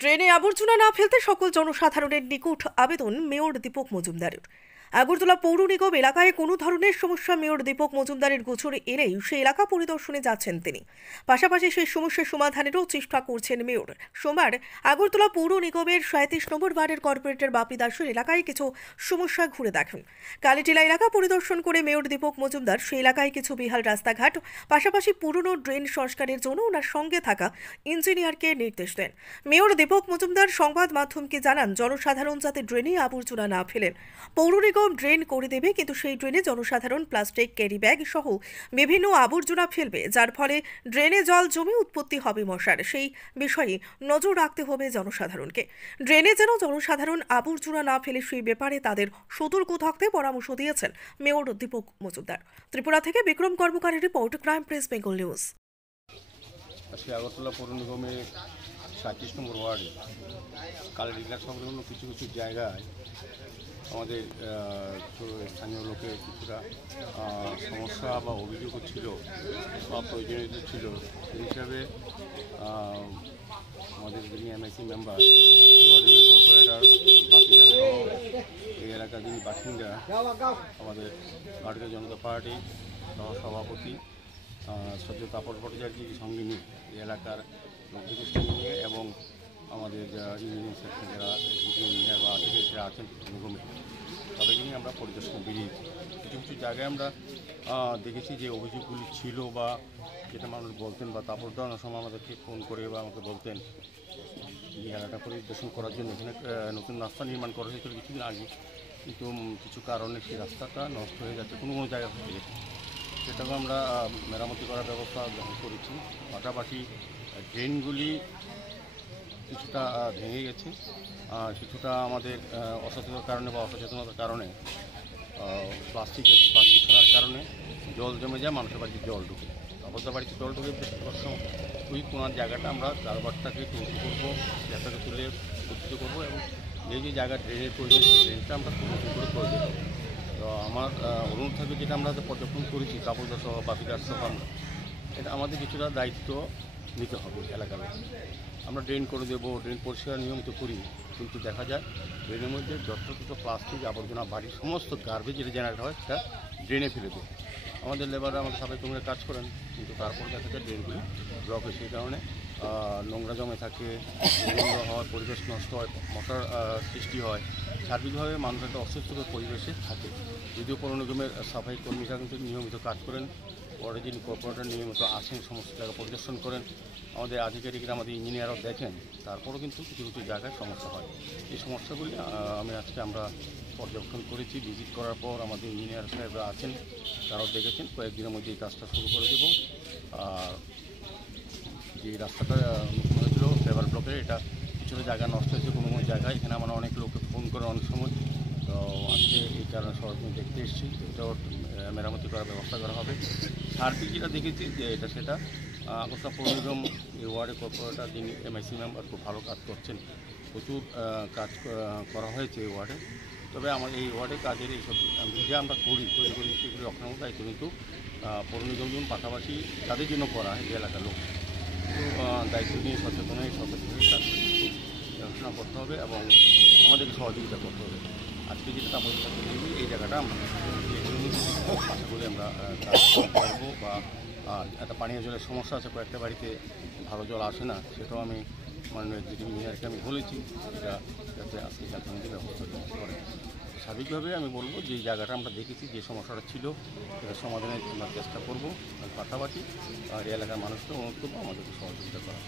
ড্রেনে আবর্জনা না ফেলতে সকল জনসাধারণের নিকট আবেদন মেয়র দীপক মজুমদারের। আগরতলা পৌর নিগম এলাকায় কোনো ধরনের সমস্যা মেয়র দীপক মজুমদারের গোচরে এলেই সেই এলাকা পরিদর্শনে যাচ্ছেন তিনি। পাশাপাশি সেই সমস্যার সমাধানেরও চেষ্টা করছেন মেয়র। সোমবার আগরতলা পৌর নিগমের 37 নম্বর ওয়ার্ডের কর্পোরেটর বাপি দাসের এলাকায় কিছু সমস্যা ঘুরে দেখেন। কালীটিলা এলাকা পরিদর্শন করে মেয়র দীপক মজুমদার সেই এলাকায় কিছু বেহাল রাস্তাঘাট, পাশাপাশি পুরনো ড্রেন সংস্কারের জন্য ওনার সঙ্গে থাকা ইঞ্জিনিয়ারকে নির্দেশ দেন। মেয়র দীপক মজুমদার সংবাদ মাধ্যমকে জানান, জনসাধারণ যাতে ড্রেনে আবর্জনা না ফেলেন। পৌর নিগম ড্রেন করে দেবে, কিন্তু সেই ড্রেনে জনসাধারণ প্লাস্টিক, ক্যারি ব্যাগ সহ বিভিন্ন আবর্জনা ফেলবে, যার ফলে ড্রেনে জল জমে উৎপত্তি হবে মশার। সেই বিষয়ে নজর রাখতে হবে জনসাধারণকে। ড্রেনে যেন জনসাধারণ আবর্জনা না ফেলে সেই ব্যাপারে তাদের সতর্ক থাকতে পরামর্শ দিয়েছেন মেয়র দীপক মজুমদার। ত্রিপুরা থেকে বিক্রম কর্মকারের report, crime press Bengal news. আজকে আগরতলা পৌর নিগমে 37 নম্বর ওয়ার্ডে কালীটিলা সংলগ্ন কিছু কিছু জায়গায় আমাদের স্থানীয় লোকের কিছুটা সমস্যা বা অভিযোগও ছিল বা প্রয়োজনীয়তা ছিল। সেই হিসাবে আমাদের যিনি এমআইসি মেম্বার, ওয়ার্ডের কর্পোরেটর বাপি দাস সহ এই এলাকার যিনি বাসিন্দা, আমাদের ভারতীয় জনতা পার্টি সভাপতি সদ্য তাপস ভট্টাচার্যকে সঙ্গে নিয়ে এই এলাকার লোকদের সঙ্গে নিয়ে এবং আমাদের যারা ইঞ্জিনিয়ার সেকশন যারা ইঞ্জিনিয়ার বা আর্টিফিশিয়াল আছেন নিগমে তাদেরকে নিয়ে আমরা পরিদর্শন বেরিয়েছি। কিছু কিছু জায়গায় আমরা দেখেছি যে অভিযোগগুলি ছিল বা যেটা মানুষ বলতেন বা তাপস দেওয়ানোর সময় আমাদেরকে ফোন করে বা আমাকে বলতেন এই এলাকা পরিদর্শন করার জন্য। এখানে নতুন রাস্তা নির্মাণ করা হয়েছিল কিছুদিন আগে, কিন্তু কিছু কারণে সেই রাস্তাটা নষ্ট হয়ে যাচ্ছে, কোনো কোনো জায়গা হয়ে গেছে। সেটাকে আমরা মেরামতি করার ব্যবস্থা গ্রহণ করেছি। পাশাপাশি ড্রেনগুলি কিছুটা ভেঙে গেছে, কিছুটা আমাদের অসচেতনতার কারণে বা অসচেতনতার কারণে প্লাস্টিক ফেলার কারণে জল জমে যায়, মানুষের বাড়িতে জল ঢুকে, অবস্থা বাড়িতে জল ঢুকে বেশ কষ্ট। ওই কোনার জায়গাটা আমরা কারবারটাকে একটু উঁচু করবো, জায়গাটাকে তুলে উত্থিত করবো এবং যে জায়গা ড্রেনের প্রয়োজন সেই ড্রেনটা আমরা খুব উঁচু করে করে দেবো। তো আমার অনুরোধ থাকবে, যেটা আমরা পর্যবেক্ষণ করেছি কাপড়দা সহ বাপিদার সহ আমরা, এটা আমাদের কিছুটা দায়িত্ব নিতে হবে এলাকার। আমরা ড্রেন করে দেবো, ড্রেন পরিষ্কার নিয়মিত করি, কিন্তু দেখা যায় ড্রেনের মধ্যে যতটুকু প্লাস্টিক আবর্জনা বাড়ির সমস্ত গার্বেজ যেটা জেনারেট হয় সেটা ড্রেনে ফেলে দেয়। আমাদের লেবাররা আমাদের সাথে তোমরা কাজ করেন, কিন্তু তারপর দেখা যায় ড্রেনগুলি ব্লক হয়, সেই কারণে নোংরা জমে থাকে, দুর্গন্ধ হয়, পরিবেশ নষ্ট হয়, মশার সৃষ্টি হয়, সার্বিকভাবে মানুষ একটা অস্বস্তিকর পরিবেশে থাকে। যদিও পৌর নিগমের সাফাই কর্মীরা কিন্তু নিয়মিত কাজ করেন, পরে যিনি কর্পোরেটর নিয়মিত আসেন, সমস্ত জায়গা পরিদর্শন করেন, আমাদের আধিকারিকরা আমাদের ইঞ্জিনিয়ারও দেখেন, তারপরেও কিন্তু কিছু কিছু জায়গায় সমস্যা হয়। এই সমস্যাগুলি আমরা পর্যবেক্ষণ করেছি। ভিজিট করার পর আমাদের ইঞ্জিনিয়ার সাহেবরা আছেন, তারাও দেখেছেন। কয়েকদিনের মধ্যে এই কাজটা শুরু করে দেব। আর যে রাস্তাটা নতুন হয়েছিল ফেভার ব্লকের, এটা কিছুটা জায়গা নষ্ট হয়েছে কোনো কোনো জায়গায়। এখানে আমরা অনেক লোককে ফোন করে অনেক সময়, তো আজকে এই কারণে সরকার দেখতে এসেছি, এটাও মেরামতি করার ব্যবস্থা করা হবে। সার্বিক যেটা দেখেছি যে এটা সেটা আগরতলা পৌর নিগম এই ওয়ার্ডের কর্পোরেটর যিনি এমআইসি মেম্বার খুব ভালো কাজ করছেন, প্রচুর কাজ করা হয়েছে এই ওয়ার্ডে। তবে আমার এই ওয়ার্ডের কাজের এইসব যে আমরা তৈরি করি সেগুলি অক্ষমতা দায়িত্ব কিন্তু পৌর নিগম যেমন পাশাপাশি তাদের জন্য করা হয় যে এলাকার লোক, কিন্তু দায়িত্ব নিয়ে সচেতন হয়ে কাজ দেখাশোনা করতে হবে এবং আমাদেরকে সহযোগিতা করতে হবে। আজকে যেটা আমাদের সাথে এই জায়গাটা আমরা আশা করি আমরা কাজ করতে পারবো। বা একটা পানীয় জলের সমস্যা আছে, কয়েকটা বাড়িতে ভালো জল আসে না, সেটাও আমি মাননীয় এক্সিকিউটিভ ইঞ্জিনিয়ারকে আমি বলেছি এটা যাতে আজকে জাতীয় ব্যবস্থা করে। স্বাভাবিকভাবে আমি বলবো যে এই জায়গাটা আমরা দেখেছি, যে সমস্যাটা ছিল সেটা সমাধানের আমরা চেষ্টা করবো। পাশাপাশি আর এলাকার মানুষকে অনুরোধ করবো আমাদেরকে সহযোগিতা করা।